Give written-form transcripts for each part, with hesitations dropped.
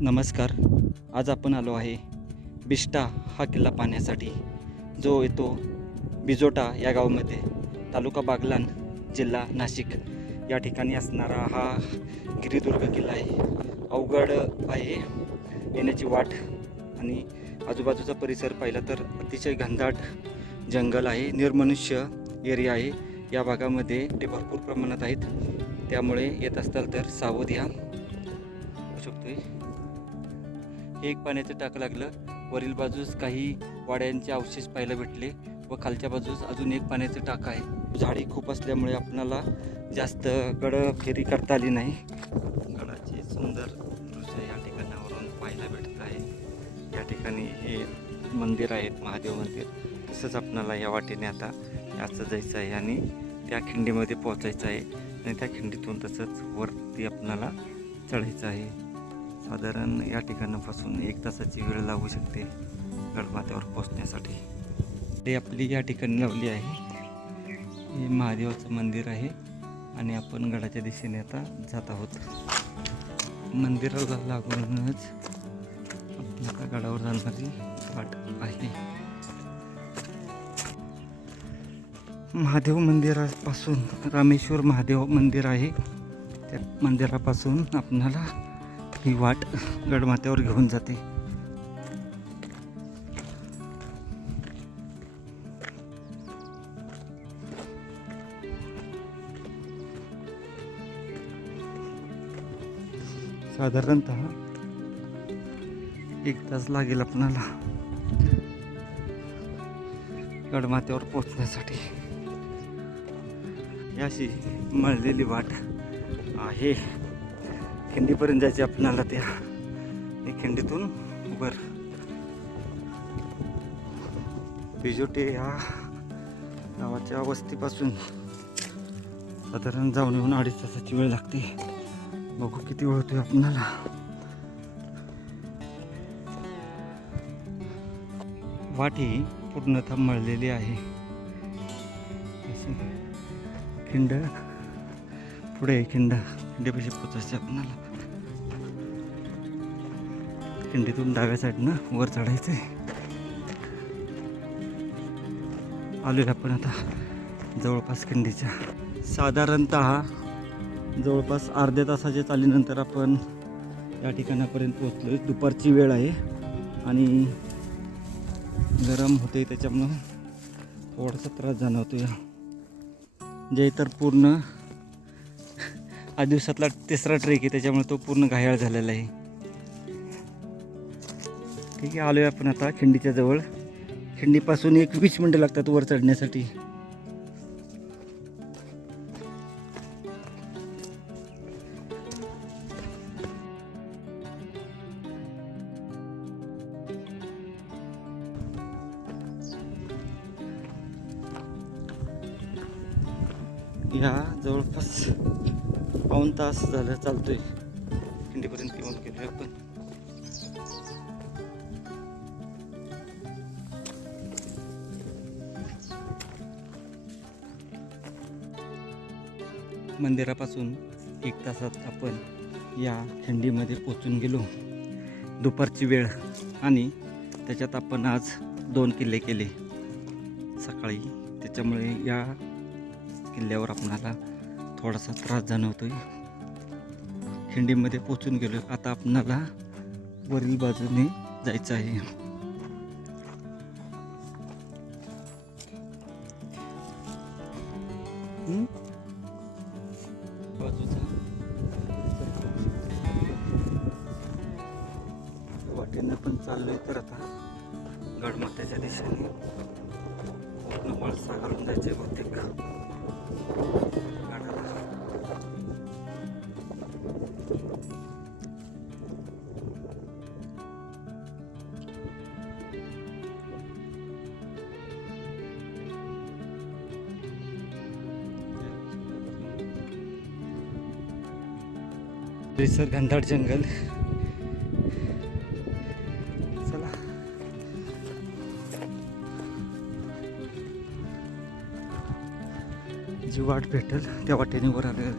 नमस्कार. आज आपण आलो आहे बिष्टा हा किल्ला पाहण्यासाठी, जो येतो बिजोटा या गावामध्ये, तालुका बागलाण, जिल्हा नाशिक या ठिकाणी असणारा हा गिरिदुर्ग किल्ला आहे. अवघड आहे येण्याची वाट आणि आजूबाजूचा परिसर पाहिला तर अतिशय घनदाट जंगल आहे, निर्मनुष्य एरिया आहे. या भागामध्ये ते भरपूर प्रमाणात आहेत, त्यामुळे येत असताल तर सावध या. शकतोय हे एक पाण्याचं टाकं लागलं. वरील बाजूस काही वाड्यांचे अवशेष पाहायला भेटले व खालच्या बाजूस अजून एक पाण्याचं टाकं आहे. झाडी खूप असल्यामुळे आपल्याला जास्त गड फेरी करता आली नाही. गडाचे सुंदर दृश्य या ठिकाणावरून पाहायला भेटत आहे. या ठिकाणी हे मंदिर आहेत, महादेव मंदिर. तसंच आपल्याला या वाटेने आता असं जायचं आहे आणि त्या खिंडीमध्ये पोहोचायचं आहे आणि त्या खिंडीतून तसंच वरती आपल्याला चढायचं आहे. साधारण या ठिकाणापासून 1 तासाची वेळ लागू शकते गडमाथ्यावर पोहोचण्यासाठी. ते आपली या ठिकाणी लावली आहे. हे महादेवाचं मंदिर आहे आणि आपण गडाच्या दिशेने आता जात आहोत. मंदिराला लागूनच आपल्याला गडावर जाणारी वाट आहे. महादेव मंदिरापासून रामेश्वर महादेव मंदिर आहे, त्या मंदिरापासून आपल्याला ही वाट गडमाथ्यावर घेऊन जाते. साधारणतः 1 तास लागेल आपल्याला गडमाथ्यावर पोहोचण्यासाठी. याशी मळलेली वाट आहे. खिंडीपर्यंत जायचे आपल्याला. त्या खिंडीतून वर बिजोटे या गावाच्या वस्तीपासून साधारण जाऊन येऊन 2.5 तासाची वेळ लागते. बघू किती वेळ होतोय आपल्याला. वाट ही पूर्णतः मळलेली आहे. खिंड पुढे खिंडीपाशी पोचायचं आपल्याला. खिंडीतून डाव्या साईडनं वर चढायचं आहे. आलेलो आपण आता जवळपास खिंडीच्या. साधारणतः जवळपास अर्ध्या तासाच्या चालीनंतर आपण या ठिकाणापर्यंत पोहोचलो. दुपारची वेळ आहे आणि गरम होते, त्याच्यामुळं थोडासा त्रास जाणवतो. जे तर पूर्ण आज दिवसातला 3रा ट्रेक आहे, त्याच्यामुळे तो पूर्ण घायाळ झालेला आहे. ठीक आहे, आलो आहे आपण आता खिंडीच्या जवळ. खिंडीपासून 20 मिनटं लागतात वर चढण्यासाठी. या जवळपास 1 तास झालं चालतोय. खिंडीपर्यंत येऊन गेलो आपण. मंदिरापासून 1 तासात आपण या खिंडीमध्ये पोचून गेलो. दुपारची वेळ आणि त्याच्यात आपण आज 2 किल्ले केले सकाळी, त्याच्यामुळे या किल्ल्यावर आपणाला थोडासा त्रास जाणवतोय. खिंडीमध्ये पोचून गेलो. आता आपणाला वरील बाजूने जायचं आहे. बाजूचा वाटेनं पण चाललोय तर आता गडमाथ्याच्या दिशेने पूर्ण वळसा घालून जायचे बहुतेक. परिसर घनदाट जंगल. चला जी वाट भेटेल त्या वाटेने वर आले.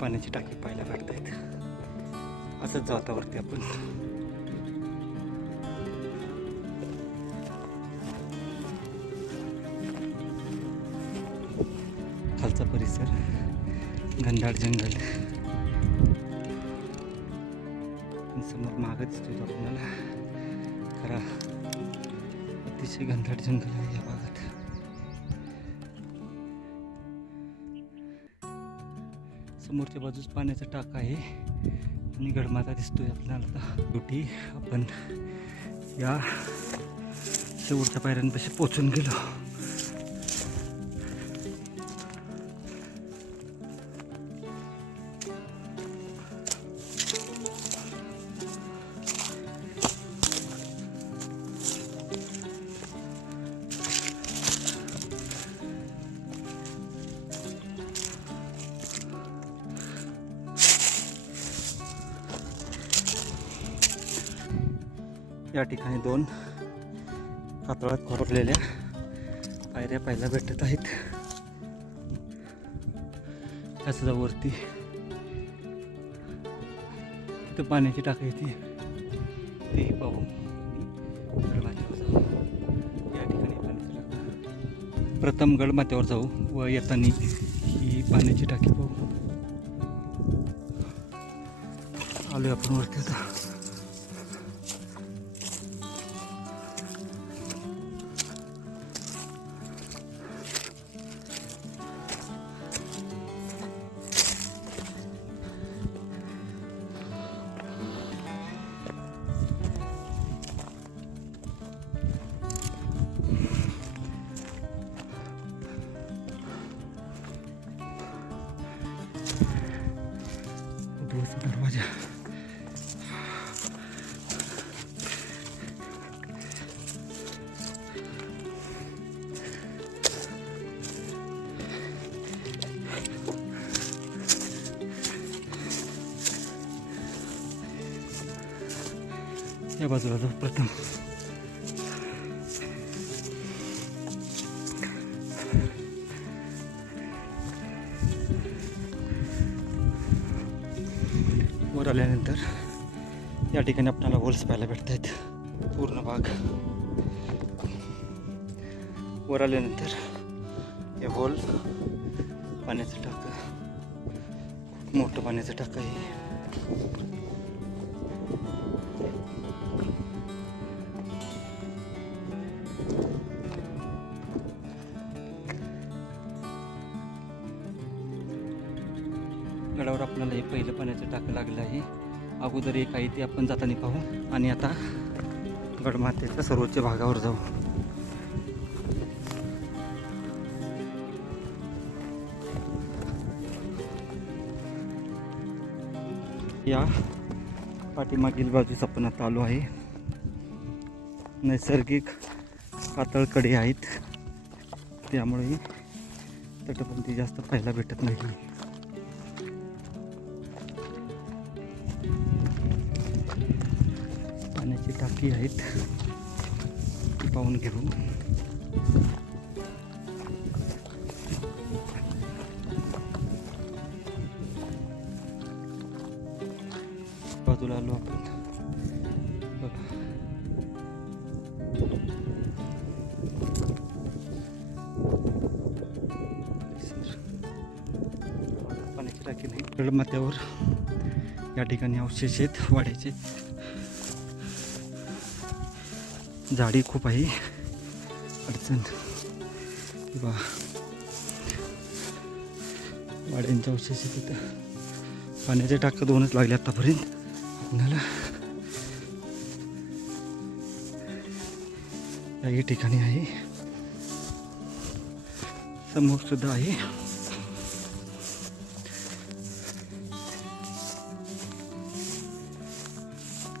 पाण्याची टाकी पाहायला भेटतायत. असंच जाऊ आता वरती आपण. खालचा परिसर घनदाट जंगल, समोर मागं दिसतोय आपल्याला खरा अतिशय घनदाट जंगल आहे या भागात. समोरच्या बाजूस पाण्याचा टाका आहे आणि गडमाथा दिसतोय आपल्याला. आता शेवटी आपण या शेवटच्या पायऱ्यांपाशी पोचून गेलो. या ठिकाणी 2 कातळात कोरलेल्या पायऱ्या पाहायला भेटत आहेत. त्याच्या वरती तिथं पाण्याची टाकी येते, तेही पाहू. या ठिकाणी पाण्याची टाकी, प्रथम गडमाथ्यावर जाऊ व येताना ही पाण्याची टाकी पाहू. आलोय आपण वरती आता. दरवाजा या बाजूला जाऊ प्रथम. वर आल्यानंतर या ठिकाणी आपल्याला होल्स पाहायला भेटत आहेत. पूर्ण भाग वर आल्यानंतर हे होल पाण्याचं टाकं, खूप मोठं पाण्याचं टाकं आहे. गडावर आपल्याला हे पहिलं पाण्याचं टाकं लागलं आहे. अगोदर एक आहे ते आपण जाताना पाहू आणि आता गडमाथ्याच्या सर्वोच्च भागावर जाऊ. या पाठीमागील बाजूस आपण आता आलो आहे. नैसर्गिक कातळकडे आहेत, त्यामुळे तटबंदी जास्त पाहायला भेटत नाही. पाण्याची टाकी आहेत, ती पाहून घेऊ. बाजूला आलो आपण. बघा पाण्याची टाकी नाही. गडमाथ्यावर या ठिकाणी अवशेष आहेत वाड्याचे. झाडी खूप आहे, अडचण किंवा वाड्यांच्या अवशेष तिथं. पाण्याचे टाकं 2च लागले आतापर्यंत आपल्याला. याही ठिकाणी आहे, समोर सुद्धा आहे.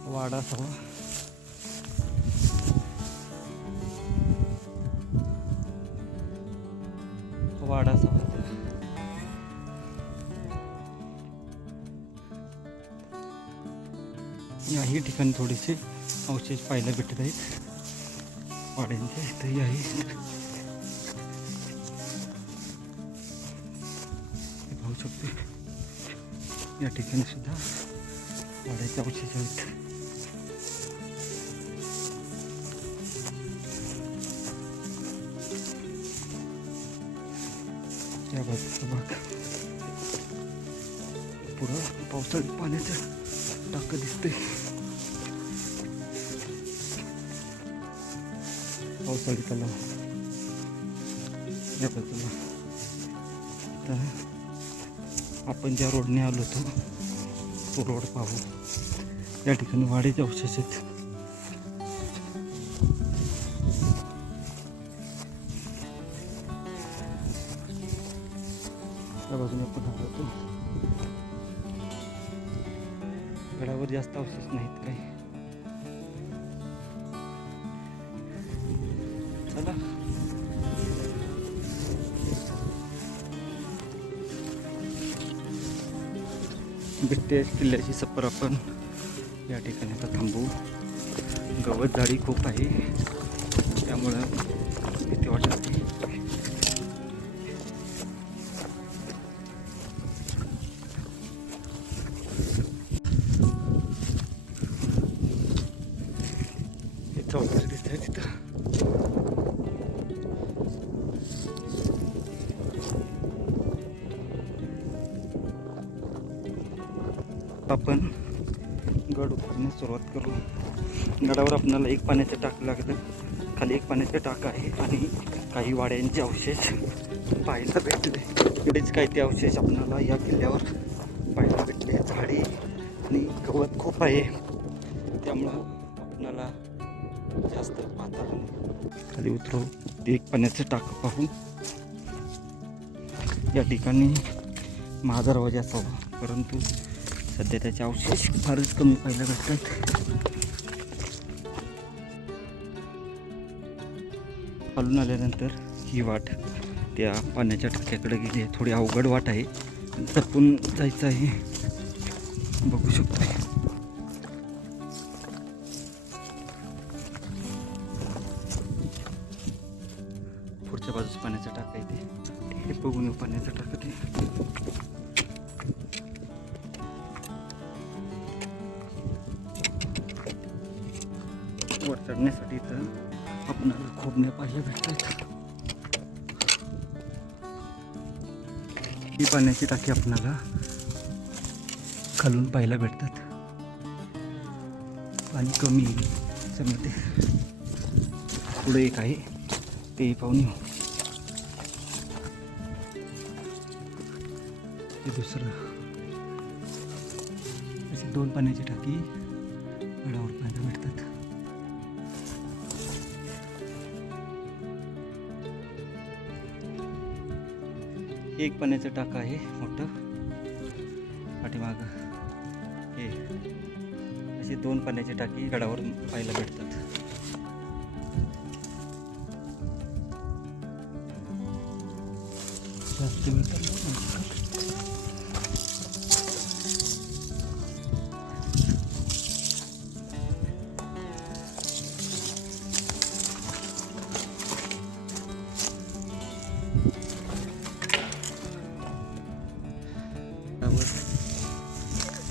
वाडा सवा वाडा सवा याही ठिकाणी थोडेसे अवशेष पाहायला भेटत आहेत वाड्यांचे. इथंही आहे, पाहू शकते. या ठिकाणी सुद्धा वाड्याचे अवशेष आहेत. या बाजूचा भाग पुढं पावसाळी पाण्याचं टाकं दिसतंय. पावसाळी तलाव या बाजूला. तर आपण ज्या रोडने आलो होतो तो रोड पाहू. या ठिकाणी वाड्याचे अवशेष आहेत. त्या बाजूने आपण आलो. गडावर जास्त अवशेष नाहीत काही. चला बिट्टे किल्ल्याची सफर आपण या ठिकाणी आता थांबू. गवत झाडी खूप आहे त्यामुळं भीती वाटत नाही. हे चौधरी दिसत आहे तिथं. आपण गड उतरण्यास सुरुवात करू. गडावर आपल्याला एक पाण्याचं टाक लागतं. खाली एक पाण्याचं टाक आहे आणि काही वाड्यांचे अवशेष पाहायला भेटले. इकडेच काही ते अवशेष आपल्याला या किल्ल्यावर पाहायला भेटले. झाडी आणि गवत खूप आहे त्यामुळं आपल्याला जास्त पाहता नाही. खाली उतरू. ते एक पाण्याचं टाक पाहू. या ठिकाणी महादरवाजा असावा परंतु सध्या त्याचे अवशेष फारच कमी पाहायला भेटतात. खालून आल्यानंतर ही वाट त्या पाण्याच्या टाक्याकडे गेली आहे. थोडी अवघड वाट आहे. जपून जायचं आहे. बघू शकतो. पुढच्या बाजूस पाण्याचा टाका आहे. हे बघून पाण्याचा टाका ते. वर चढण्यासाठी तर आपणाला खोबण्या पाहायला भेटतात. ही पाण्याची टाकी आपणाला खालून पाहायला भेटतात. पाणी कमी त्यामध्ये. पुढे एक आहे तेही पाहून येऊ. हे दुसरं. अशी दोन पाण्याची टाकी गडावर पाहायला भेटतात. एक पाण्याचं टाका आहे मोठं पाठीमाग. हे असे दोन पाण्याची टाकी गडावर पाहायला भेटतात. जास्त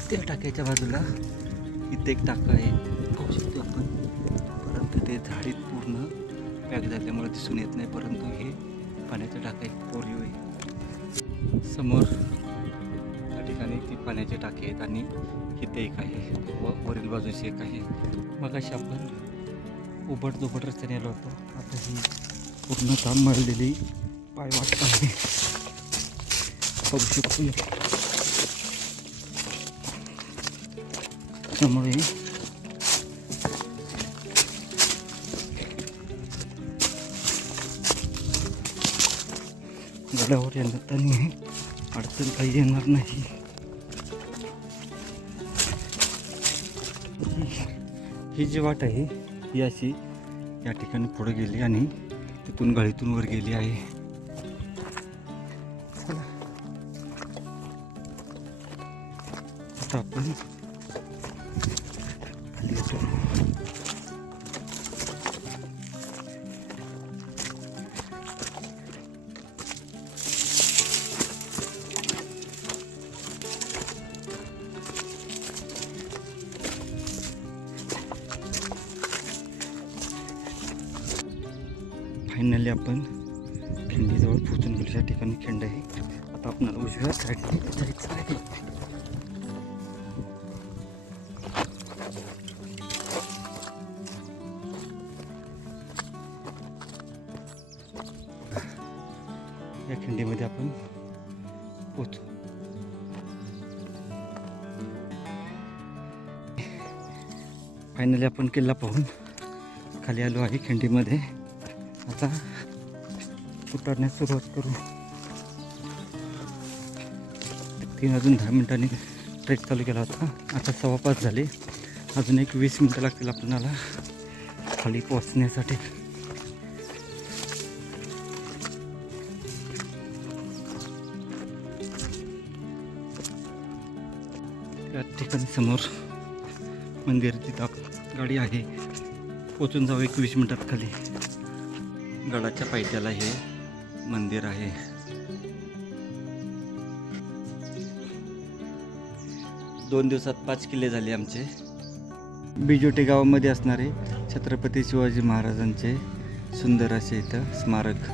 त्या टाक्याच्या बाजूला इथे एक टाका आहे पाहू शकतो आपण. परंतु ते झाडीत पूर्ण पॅक झाल्यामुळे दिसून येत नाही. परंतु हे पाण्याचं टाका एक पोरिओ आहे. समोर त्या ठिकाणी ती पाण्याचे टाके आहेत आणि इथे एक आहे व वरील बाजूची एक आहे. मग अशी आपण उबट दुबट रस्त्याने आलो होतो. आता ही पूर्ण काम मळलेली पाय वाटत आहे पाहू शकतो. त्यामुळे गडावर येताना अडचण काही येणार नाही. ही जी वाट आहे ही अशी या ठिकाणी पुढे गेली आणि तिथून गळीतून वर गेली आहे. आता आपण खाली येतो. फायनली आपण खिंडीजवळ पोचून गेलो. या ठिकाणी खिंड आहे. आता आपल्याला उजव्या साईडने जायचं आहे. या खिंडीमध्ये आपण पोचू. फायनली आपण किल्ला पाहून खाली आलो आहे खिंडीमध्ये. आता उतरण्यास सुरुवात करू. 10 मिनिटांनी ट्रेक चालू केला होता. आता 5:15 झाले. अजून 20 मिनटं लागतील आपल्याला खाली पोहोचण्यासाठी. त्या ठिकाणी समोर मंदिर, तिथं गाडी आहे. पोचून जाऊ 21 मिनिटात खाली. गडाच्या पायथ्याला हे मंदिर आहे. दोन दिवसात 5 किल्ले झाले आमचे. बिजोटे गावामध्ये असणारे छत्रपती शिवाजी महाराजांचे सुंदर असे इथं स्मारक